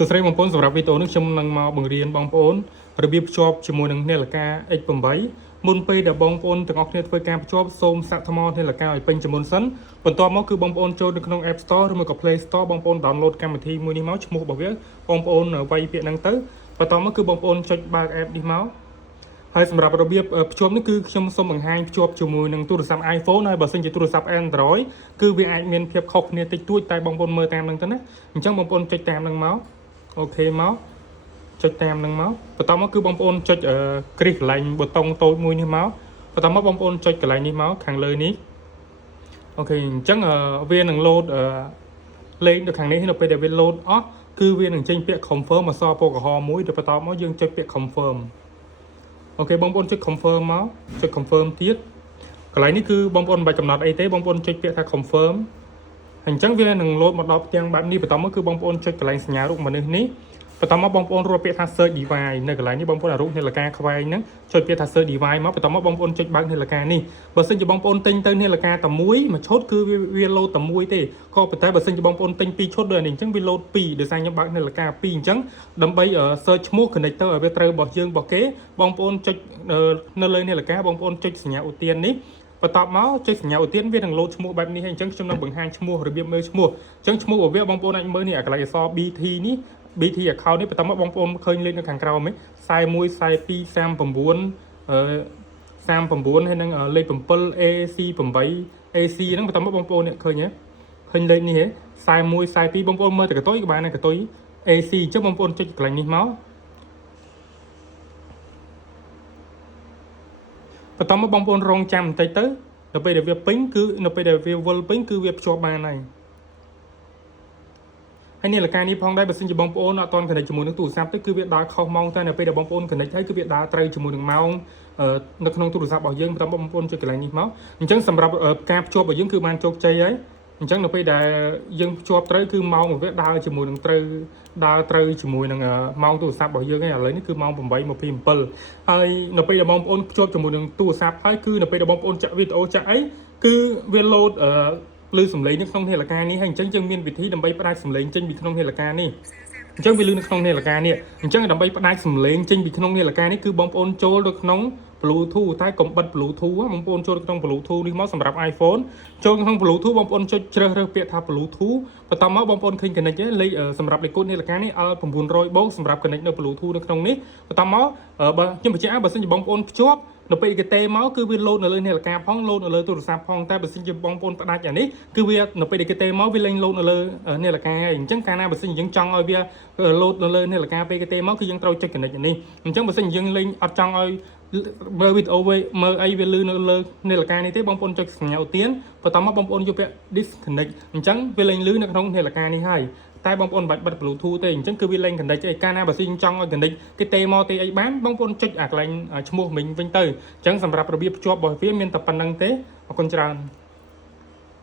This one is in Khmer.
សួស្តីបងប្អូនសម្រាប់វីដេអូនេះខ្ញុំនឹងមកបង្រៀនបងប្អូនរបៀបភ្ជាប់ជាមួយនឹងនាឡិកា X8 មុនពេលដែលបងប្អូនទាំងអស់គ្នាធ្វើការភ្ជាប់សូមសាកថ្មនាឡិកាឲ្យពេញជាមុនសិនបន្ទាប់មកគឺបងប្អូនចូលទៅក្នុង App Store ឬមកក៏ Play Store បងប្អូន download កម្មវិធីមួយនេះមកឈ្មោះរបស់វាបងប្អូនវាយពាក្យហ្នឹងទៅបន្ទាប់មកគឺបងប្អូនចុចបើក App នេះមកហើយសម្រាប់របៀបភ្ជាប់នេះគឺខ្ញុំសូមបង្ហាញភ្ជាប់ជាមួយនឹងទូរស័ព្ទ iPhone ហើយបើសិនជាទូរស័ព្ទ Android គឺវាអាចមានភាពខុសគ្នាតិចតួចតែបងប្អូនមើលតាមហ្នឹងទៅណាអញ្ចឹងបងប្អូនចុចតាមហ្នឹងមកអូខេមកចុចតាមហ្នឹងមកបន្តមកគឺបងប្អូនចុចគ្រីសកន្លែងប៊ូតុងតូចមួយនេះមកបន្តមកបងប្អូនចុចកន្លែងនេះមកខាងលើនេះអូខេអញ្ចឹងវានឹង load លេខនៅខាងនេះនៅពេលដែលវា load អស់គឺវានឹងចេញពាក្យ confirm អក្សរពណ៌ក្រហមមួយទៅបន្តមកយើងចុចពាក្យ confirm អូខេបងប្អូនចុច confirm មកចុច confirm ទៀតកន្លែងនេះគឺបងប្អូនមិនបាច់កំណត់អីទេបងប្អូនចុចពាក្យថា confirm អញ្ចឹងវានឹង load មកដល់ផ្ទាំងបែបនេះបន្តមកគឺបងប្អូនចុចកន្លែងសញ្ញារូបមនុស្សនេះបន្តមកបងប្អូនរកពាក្យថា search device នៅកន្លែងនេះបងប្អូនរូបនាឡិកាខ្វែងហ្នឹងចុចពាក្យថា search device មកបន្តមកបងប្អូនចុចបើកនាឡិកានេះបើសិនជាបងប្អូនទិញទៅនាឡិកាតែមួយឈុតគឺវា load តែមួយទេក៏ប៉ុន្តែបើសិនជាបងប្អូនទិញ2ឈុតដូចនេះអញ្ចឹងវា load 2ដោយសារខ្ញុំបើកនាឡិកា2អញ្ចឹងដើម្បី search ឈ្មោះ connector ឲ្យវាត្រូវរបស់យើងរបស់គេបងប្អូនចុចនៅលើនាឡិកាបងប្អូនចុចសញ្ញាឧទាននេះបន្ទាប់មកចុចសញ្ញាឧទានវានឹង load ឈ្មោះបែបនេះហើយអញ្ចឹងខ្ញុំនឹងបង្ហាញឈ្មោះរបៀបមើលឈ្មោះអញ្ចឹងឈ្មោះរបស់វាបងប្អូនអាចមើលនេះអាកន្លែងអក្សរ BT នេះ BT account នេះបន្ទាប់មកបងប្អូនឃើញលេខនៅខាងក្រោមនេះ41 42 39 39ហើយនឹងលេខ7 AC8 AC ហ្នឹងបន្ទាប់មកបងប្អូនឃើញលេខនេះ41 42បងប្អូនមើលតែកតុយក៏បានដែរកតុយ AC អញ្ចឹងបងប្អូនចុចកន្លែងនេះមកបន្ទាប់មកបងប្អូនរងចាំបន្តិចទៅដល់ពេលដែលវាពេញគឺនៅពេលដែលវាវិលពេញគឺវាភ្ជាប់បានហើយហើយនាឡិកានេះផងដែរបើសិនជាបងប្អូនអត់ទាន់ connect ជាមួយនឹងទូរស័ព្ទទៅគឺវាដើរខុសម៉ោងតែនៅពេលដែលបងប្អូន connect ហើយគឺវាដើរត្រូវជាមួយនឹងម៉ោងនៅក្នុងទូរស័ព្ទរបស់យើងបន្តបងប្អូនចុចកន្លែងនេះមកអញ្ចឹងសម្រាប់ការភ្ជាប់របស់យើងគឺបានជោគជ័យហើយអញ្ចឹងនៅពេលដែលយើងភ្ជាប់ត្រូវគឺម៉ោងរបស់វាដើរជាមួយនឹងត្រូវជាមួយនឹងម៉ោងទូរស័ព្ទរបស់យើងហើយឥឡូវនេះគឺម៉ោង 8:27 ហើយនៅពេលដែលបងប្អូនភ្ជាប់ជាមួយនឹងទូរស័ព្ទហើយគឺនៅពេលដែលបងប្អូនចាក់វីដេអូចាក់អីគឺវា load ឮសំឡេងនៅក្នុងនាឡិកានេះហើយអញ្ចឹងយើងមានវិធីដើម្បីផ្ដាច់សំឡេងចេញពីក្នុងនាឡិកានេះអញ្ចឹងវាលឺនៅក្នុងនាឡិកានេះអញ្ចឹងដើម្បីផ្ដាច់សំឡេងចេញពីក្នុងនាឡិកានេះគឺបងប្អូនចូលទៅក្នុង Bluetooth តែកុំបិទ Bluetooth បងប្អូនចូលក្នុង Bluetooth នេះមកសម្រាប់ iPhone ចូលក្នុង Bluetooth បងប្អូនចុចជ្រើសរើសពាក្យថា Bluetooth បន្ទាប់មកបងប្អូនឃើញ connect លេខសម្រាប់លេខកូដនាឡិកានេះ L900 បូកសម្រាប់ connect នៅ Bluetooth នៅក្នុងនេះបន្ទាប់មកបើខ្ញុំបញ្ជាក់បើសិនជាបងប្អូនភ្ជាប់នៅពេលគេទេមកគឺវា load នៅលើនាឡិកាផង load នៅលើទូរស័ព្ទផងតែបើសិនជាបងប្អូនផ្ដាច់អានេះគឺវានៅពេលគេទេមកវាលេង load នៅលើនាឡិកាហើយអញ្ចឹងកាលណាបើសិនជាយើងចង់ឲ្យវា load នៅលើនាឡិកាពេលគេទេមកគឺយើងត្រូវចុច connect អានេះអញ្ចឹងបើសិនជាយើងលេងអត់ចង់ឲ្យមើលវីដេអូមើលអីវាលឺនៅលើនាឡិកានេះទេបងប្អូនចុចសញ្ញាឧទានបន្ទាប់មកបងប្អូនយកពាក្យ disconnect អញ្ចឹងវាលេងលឺនៅក្នុងនាឡិកានេះហើយតែបងប្អូនមិនបាច់បិទ Bluetooth ទេអញ្ចឹងគឺវាលេង connect ឯកាលណាបើសិនចង់ឲ្យ connect គេទេមកទេអីបានបងប្អូនចុចអាកន្លែងឈ្មោះមិញវិញទៅអញ្ចឹងសម្រាប់របៀបភ្ជាប់របស់វាមានតែប៉ុណ្្នឹងទេអរគុណច្រើន